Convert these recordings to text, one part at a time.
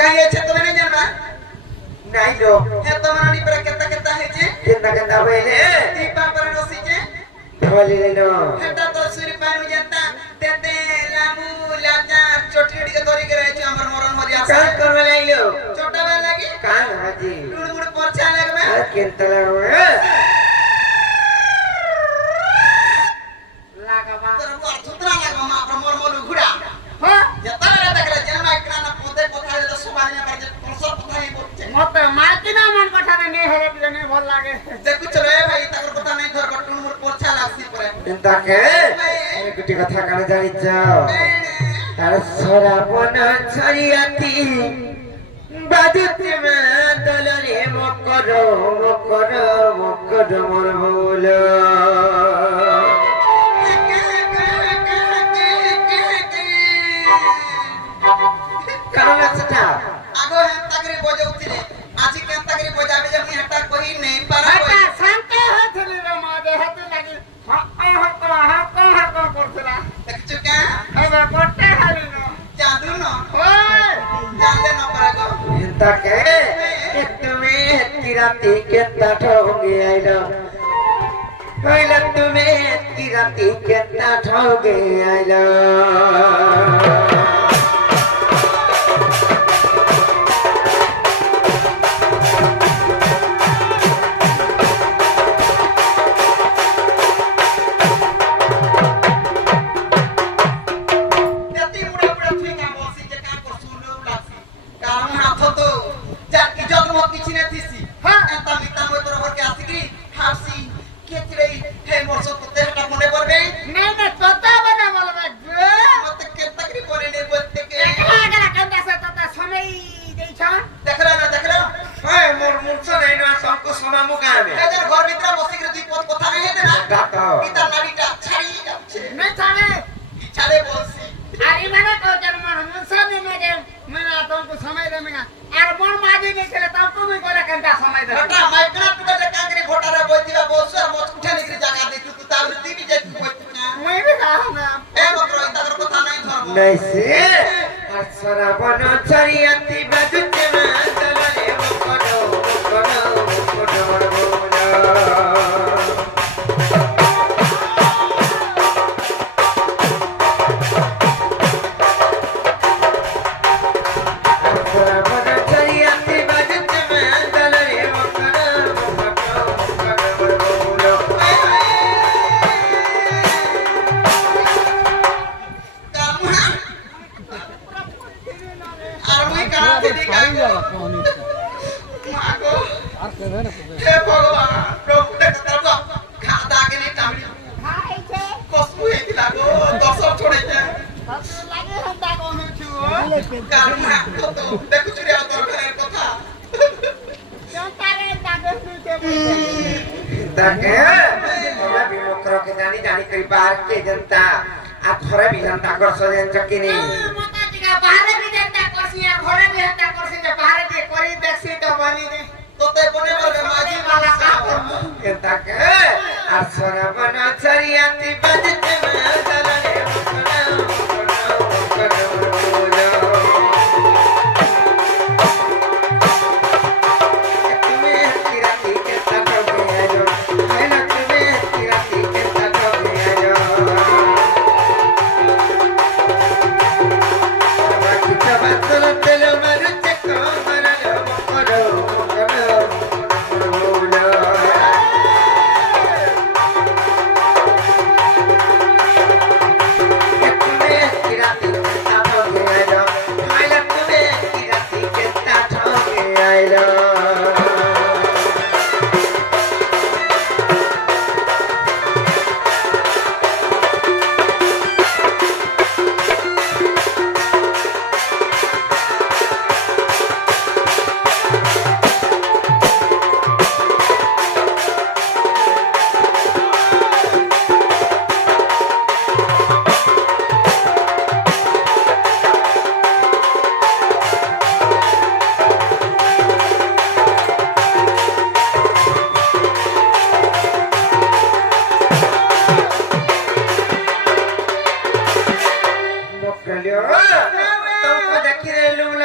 कहीं अच्छे तो नहीं जानना नहीं लो है तो मनानी पर कितना है जे कितना पहले दीपा पर नोसी जे बोले ले लो हेटा तो सूर्य पानी जाता तेते लामू लाजा चोटी के तोरी के रहे छ हमर मरण हो जा कान करवा लाइलो छोटा वाला लगी कान हाजी टुड़ मुड़ परछा लगबे किंतला लागबा तर वो सुतरा लागबा मा प्रमोर मोलु घुड़ा हां जतरा देखले जेन माइक्रा ना पोते पथा दे सुबानी ना पर परसर पथा ही बोलते मत माइकिना मन पठा ने हेरे ने भल लागे देखु चलो ए भाई ताकर पता नहीं धर टुड़ मुड़ परछा लागसी परे चिंता के गुटी कथा काने जानि जाओ तार सरा बन छरियाती बाजुते में दलरे मकर मोर बोलो काना सटा आगो है ताकरी बजाउतिले आजी के ताकरी बजाबे जब हटा कोई नहीं पारा हटा शांति होथली रे मादे हते लागी हा करथला देख चुका अब कोटे हाली न जादू न ओए जाले न पागो चिंता के तुम्हें तिराती के ठोगे आइलो पहले तुम्हें तिराती के ठोगे आइलो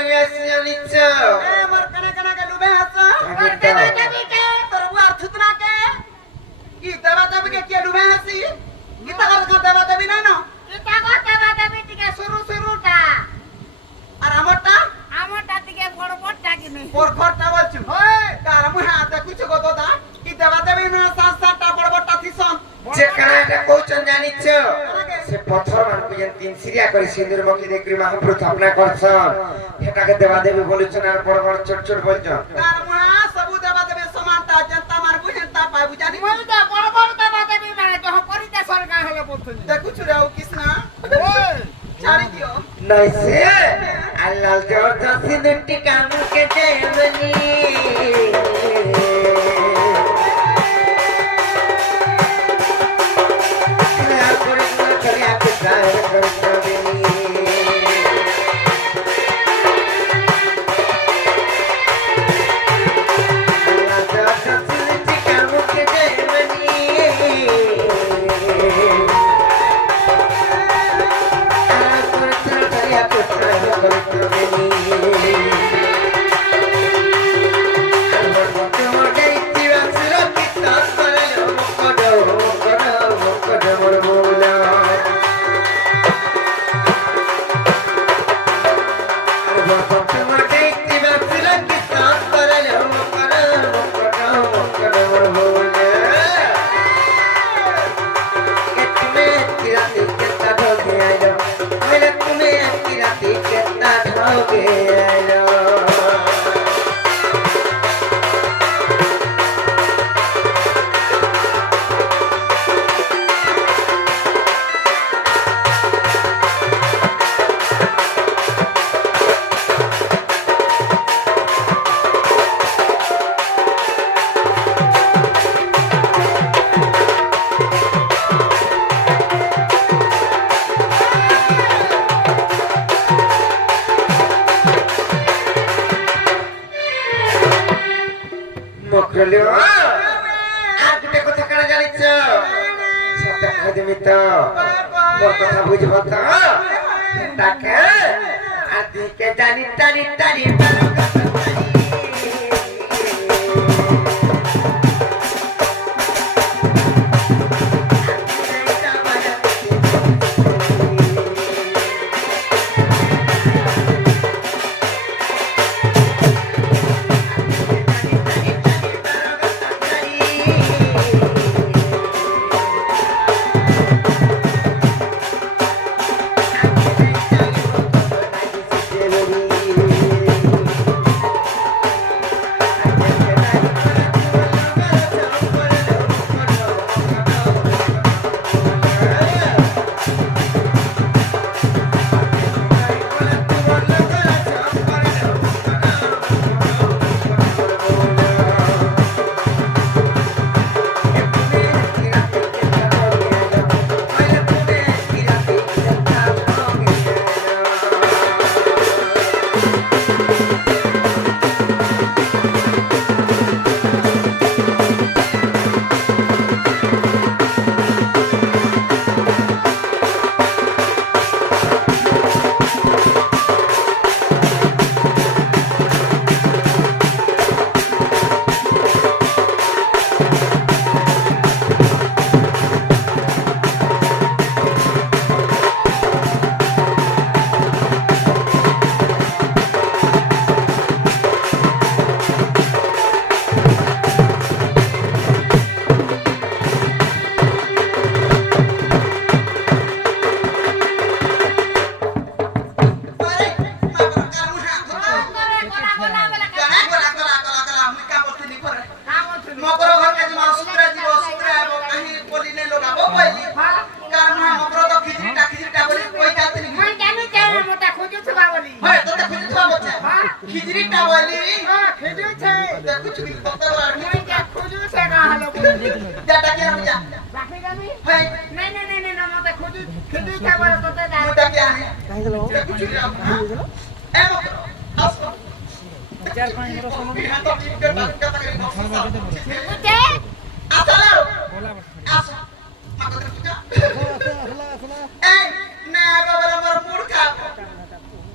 লগে আসি জানিছ এ মোর কেনে কেনে কে লুবে হাস আমি তো দেবী কে তোর বুয়ার থুতনা কে কি দেবা দেবী কে কে লুবে হাসি কি তার কা দেবা দেবী না না এটা কথা দেবী থেকে শুরুটা আর আমারটা আমারটা থেকে বড় বড়টা কিনে ওর ঘরটা বলছু ওই কার মুহা দেখুছ গো দাদা কি দেবা দেবী না সংসারটা বড় বড়টা থিসন যে কানাটা কৌচন জানিছ সে পথর মানকু যেন তিন সিরিয়া করে সিঁদুর মকি দেখি মহাপ্রভু স্থাপনা করছন সেটাকে দেবা দেবী বলেছেন আর বড় বড় ছোট ছোট বলছেন কার মুহা সবু দেবা দেবী সমানটা জনতা মার বুঝেনতা পাই বুঝানি বলতে বড় বড় দেবী মানে তো করিতে সরকার হলে বলতে দেখুছ রে ও কৃষ্ণা ওই ছাড়ি দিও নাই সে আল্লাহ জোর সিঁদুর টিকা মুখে দেবনি মকরলিও আর দুটো কথা কানে জানিছ সত্য কথা দিবি তো মোর কথা বুঝব তো তাকে আর দিকে জানি টানি টানি খিচড়িটা বলি খেজুছে দেখুছ কি পত্তা মই কে খুজুছে না হলো যেটা কি আমি যা বাকি যাবি হয় নাই নাই নাই নাই মতে খুজু খাবার তোতে দাও মুটা কি আনে দেখুছ কি এ মকর আসো 4-5 বছর সময় তো ঠিক করে কথা করে বুঝে আসো আসো মকর পূজা এই না বাবা আমার মুড় খা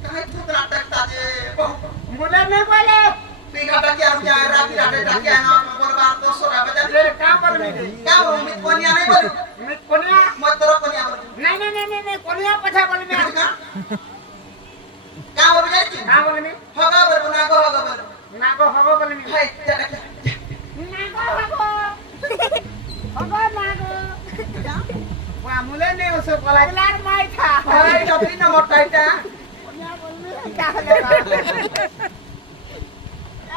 কাই তুই নাটক তাজে मुला नहीं बोले बिघाटा क्या क्या राखी राटे क्या ना बोलबार तो सोरा बजा ये काम बोल में क्या वो मित कोनिया नहीं बोल मैं कोनिया मत तोरा कोनिया बोल नहीं कोनिया पछा बोल में क्या बोल बजा काम बोल में होगा बोल ना को होगा बोल ना को होगो बोल में हाय चला होगो ना को वहाँ मुले नहीं उसे बोला मुलार माई था हाय कभी ना मोटा इटा कोनिया बोल में क्या करेगा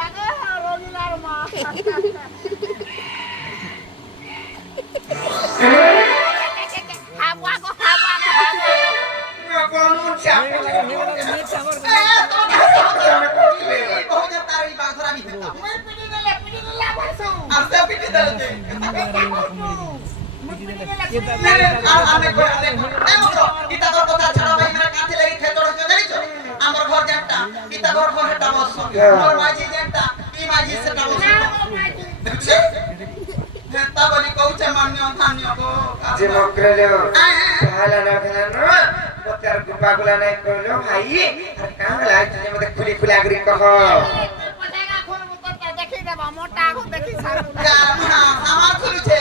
आगे रोमिलार माँ हावा को कौन चाप बहुत तारी बागरा भी देता मैं पीटी दिला बरसो अब से पिटी दलते आने को नहीं मरो इता घर কথা ছাড়া ভাই मेरा কাছে লাগি খেতড় কে জানিছো আমার ঘর যেটা ইতা ঘর ঘর হেটা বস মোর মাঝি যেটা ই মাঝি সেটা বস দেখছে হেতা বলি কউছে মান্য ধান্য গো যে মকরেলো ভালো না খেলানো পতার গুপাগুলা নাই কইলো ভাই আর কামলা তুমি মতে খুলি খুলি আগরি কহ पटेगा खोल मुतर देखी देबा मोटा को देखी सारू আমার খুলছে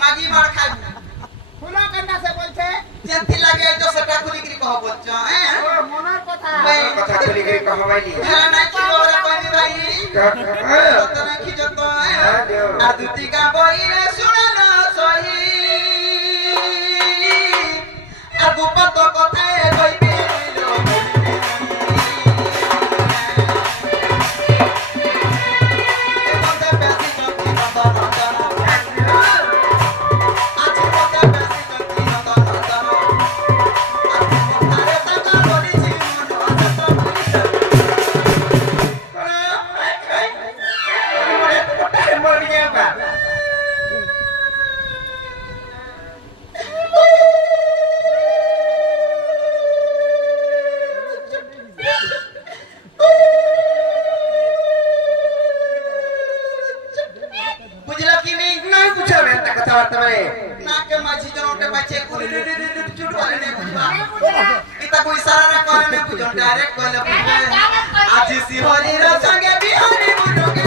মাগি মার খাই फूलो करना से बोलते যেতি লাগে তো সেটা খুলি কি কহ বলছ হ্যাঁ ओ मनर कथा কথা খুলি গরি কহ বাইলি হ্যাঁ নাই কি বলে কইনি ভাই তো নাই কি যত আর দুটি গা বইরে শুনানো সহি আর গোপত কথায় কইবি বুঝলা কি নেই নাই বুঝাবে একটা কথা বর্তমানে নাকে মাঝি জনটে বাঁচে কুলি চুট বলে নে বুঝবা ইতা কই সারা করে নে বুঝো ডাইরেক্ট কইলে বুঝবে আজি সিহরির সঙ্গে বিহারি বুঝোগে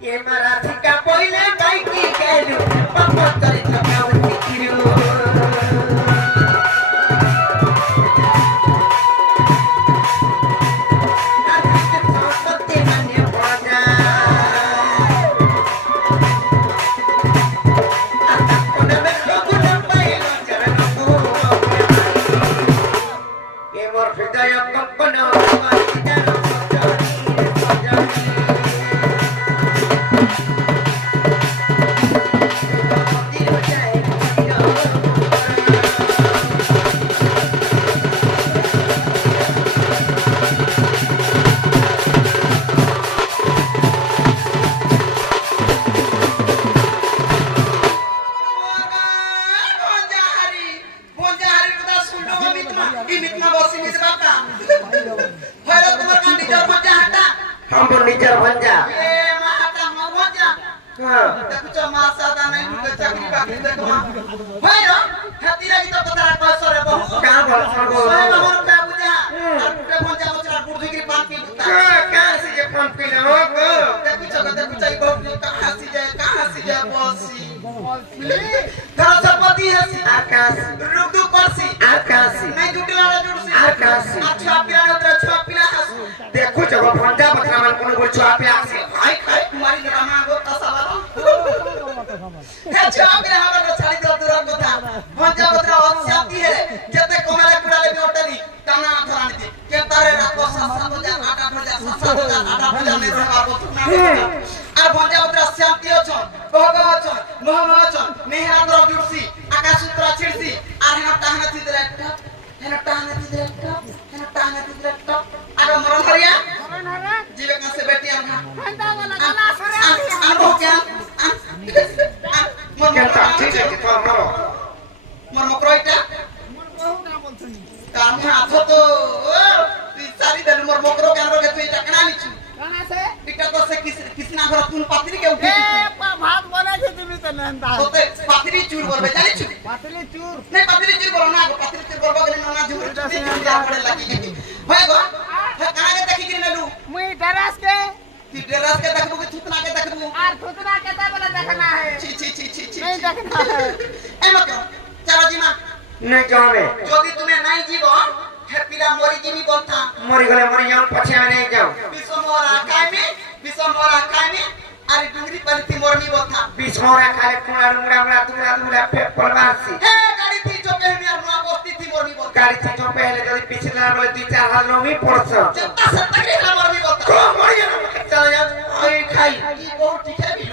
ये मराठी का पहिले काय की केलो पापा तरी थकावती किरू हम निजर बन जा का बोल सरगो का से जे फोन पिले हो आकाश आकाश आकाश देखो जब भंजा बकरा मन कोनो बोल छुआ पे आसे खाई खाई तुम्हारी ड्रामा को तसवारो हे छाप रे हमर छाड़ी दो दूर कथा भंजा बकरा शांति है जते कोमले कुडाले भी ओटली टाना धरानी थी के तारे रात 7,000 8,000 नहीं रहबा को আর ভঞ্জা বকরা শান্তি আছো ভগব আছো মহম আছো নেহরাদ্র জুড়ছি আকাশ উত্তরা ছিড়ছি আর হেনা টাহনা তিদরে একটা হেনা টাহনা তিদরে একটা হেনা टांगा तिला टप आगे मरन हरिया मरण हरे जीवे का से बेटी हम हंदा वाला गला सरे हो क्या मोर কেনটা ঠিক আছে তো মারো मोर मकरोइटा मोर बहु ना बोलछनी काम में आथो तो तू सारी दल मोर मकरो के अंदर के तू टकना लिचू कना से टिकट तो से किसना घर तू पात्री के उठी ए भात बना छे तुमी त नंदा तो ते पात्री चूर बोलबे जानी छु पातली चूर नहीं पात्री चूर बोलो ना पात्री चूर बोलबो के नना झूर चूर जा पड़े लगी होय गो है काहे के देखि के नेलू मुई डरास के ती ड्रेस के देखबू के थुतना के देखबू आर थुतना केता बोले देखना है छी छी छी छी छी नहीं देखना है ए मत चलो जी मां नहीं जाने যদি তুমি নাই জীব হে পিলা মরি জীবি বলতা মরি গলে মরি যাও পছে আমি नहीं যাও বিষমরা কাইমি আর ডুঙ্গরি পালিতি মরনি বলতা বিছরা খালে কুড়া লুংড়া দুরা পেপল মাসি হে গাড়ি থি চোপে হেমি আর নোয়া বস্তি থি মরনি বলতা গাড়ি থেকে তো পহলে যদি পিছে না বলে 2-4 হাত লমি পড়ছ চেতা সত্তা কে মরনি বলতা কো মরি যাও চলে যাও ওই খাই কি বহু ঠিক है